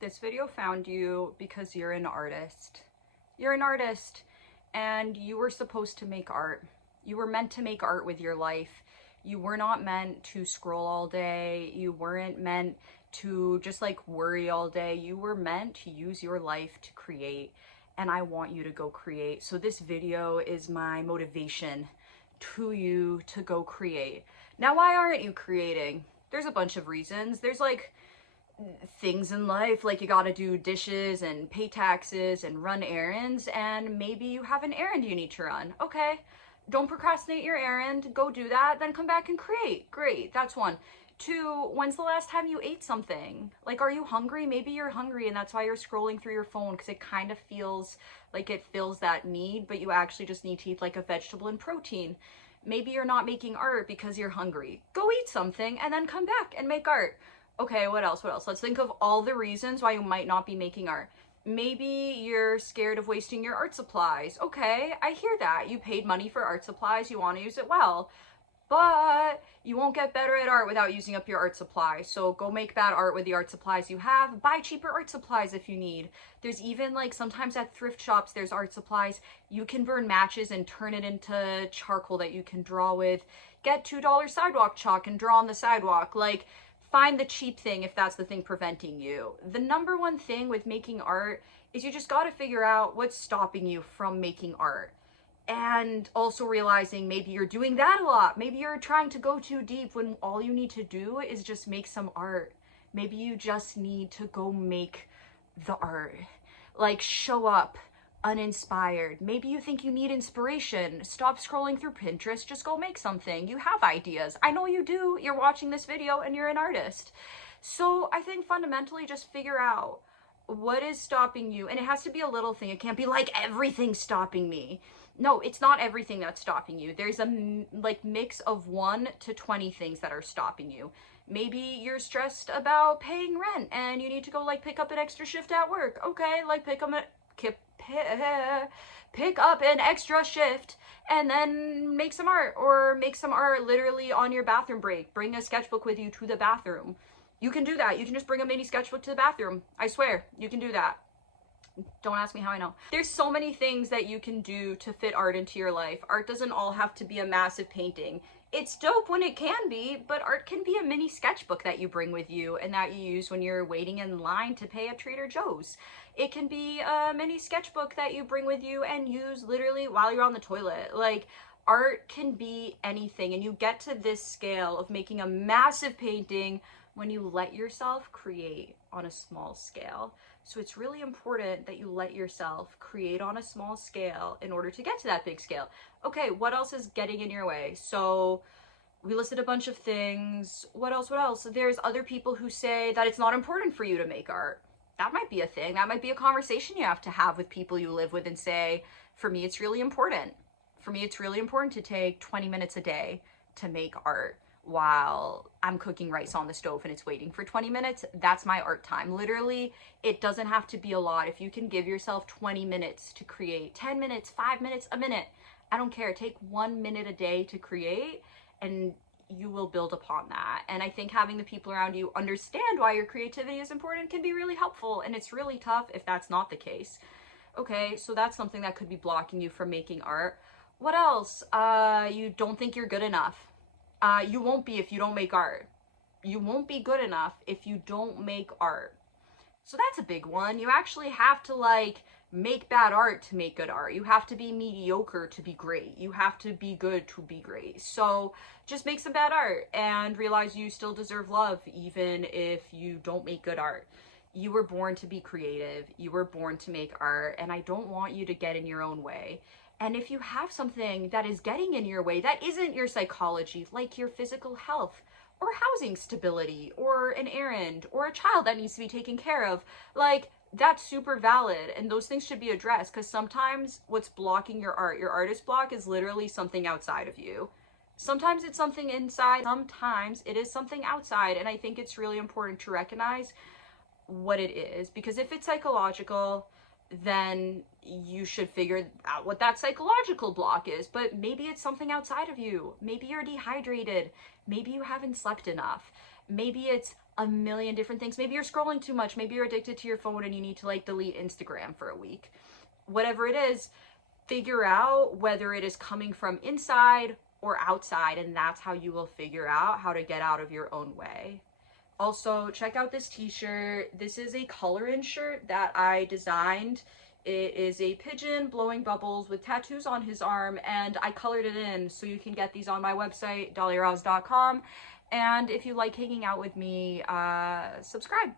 This video found you because you're an artist. You're an artist and you were supposed to make art. You were meant to make art with your life. You were not meant to scroll all day. You weren't meant to just like worry all day. You were meant to use your life to create, and I want you to go create. So this video is my motivation to you to go create. Now, why aren't you creating? There's a bunch of reasons. There's like things in life, like you gotta do dishes and pay taxes and run errands, and maybe you have an errand you need to run. Okay, don't procrastinate your errand, go do that, then come back and create. Great, that's one. Two, when's the last time you ate something? Like, are you hungry? Maybe you're hungry and that's why you're scrolling through your phone, because it kind of feels like it fills that need, but you actually just need to eat like a vegetable and protein. Maybe you're not making art because you're hungry. Go eat something and then come back and make art. Okay, what else? What else? Let's think of all the reasons why you might not be making art. Maybe you're scared of wasting your art supplies. Okay, I hear that. You paid money for art supplies, you want to use it well. But you won't get better at art without using up your art supply. So go make bad art with the art supplies you have. Buy cheaper art supplies if you need. There's even like sometimes at thrift shops, there's art supplies. You can burn matches and turn it into charcoal that you can draw with. Get $2 sidewalk chalk and draw on the sidewalk. Like, find the cheap thing if that's the thing preventing you. The number one thing with making art is you just got to figure out what's stopping you from making art. And also realizing maybe you're doing that a lot. Maybe you're trying to go too deep when all you need to do is just make some art. Maybe you just need to go make the art. Like, show up uninspired. Maybe you think you need inspiration. Stop scrolling through Pinterest. Just go make something. You have ideas. I know you do. You're watching this video and you're an artist. So I think fundamentally just figure out what is stopping you. And it has to be a little thing. It can't be like everything's stopping me. No, it's not everything that's stopping you. There's a like mix of 1 to 20 things that are stopping you. Maybe you're stressed about paying rent and you need to go like pick up an extra shift at work. Okay, like pick up an extra shift and then make some art, or make some art literally on your bathroom break. Bring a sketchbook with you to the bathroom. You can do that. You can just bring a mini sketchbook to the bathroom. I swear, you can do that. Don't ask me how I know. There's so many things that you can do to fit art into your life. Art doesn't all have to be a massive painting. It's dope when it can be, but art can be a mini sketchbook that you bring with you and that you use when you're waiting in line to pay at Trader Joe's. It can be a mini sketchbook that you bring with you and use literally while you're on the toilet. Like, art can be anything, and you get to this scale of making a massive painting when you let yourself create on a small scale. So it's really important that you let yourself create on a small scale in order to get to that big scale. Okay, what else is getting in your way? So we listed a bunch of things. What else? What else? There's other people who say that it's not important for you to make art. That might be a thing. That might be a conversation you have to have with people you live with and say, for me, it's really important. For me, it's really important to take 20 minutes a day to make art while I'm cooking rice on the stove and it's waiting for 20 minutes. That's my art time. Literally, it doesn't have to be a lot. If you can give yourself 20 minutes to create, 10 minutes, 5 minutes, a minute, I don't care. Take 1 minute a day to create and you will build upon that. And I think having the people around you understand why your creativity is important can be really helpful, and it's really tough if that's not the case. Okay, so that's something that could be blocking you from making art. What else? You don't think you're good enough. You won't be if you don't make art. You won't be good enough if you don't make art. So that's a big one. You actually have to like make bad art to make good art. You have to be mediocre to be great. You have to be good to be great. So just make some bad art and realize you still deserve love even if you don't make good art. You were born to be creative. You were born to make art, and I don't want you to get in your own way. And if you have something that is getting in your way that isn't your psychology, like your physical health or housing stability or an errand or a child that needs to be taken care of, like, that's super valid, and those things should be addressed, because sometimes what's blocking your artist block, is literally something outside of you. Sometimes it's something inside, sometimes it is something outside, and I think it's really important to recognize what it is, because if it's psychological, then you should figure out what that psychological block is. But maybe it's something outside of you. Maybe you're dehydrated. Maybe you haven't slept enough. Maybe it's a million different things. Maybe you're scrolling too much. Maybe you're addicted to your phone and you need to like delete Instagram for a week. Whatever it is, figure out whether it is coming from inside or outside, and that's how you will figure out how to get out of your own way. Also, check out this t-shirt. This is a color-in shirt that I designed. It is a pigeon blowing bubbles with tattoos on his arm, and I colored it in, so you can get these on my website, dahliarouse.com. And if you like hanging out with me, subscribe.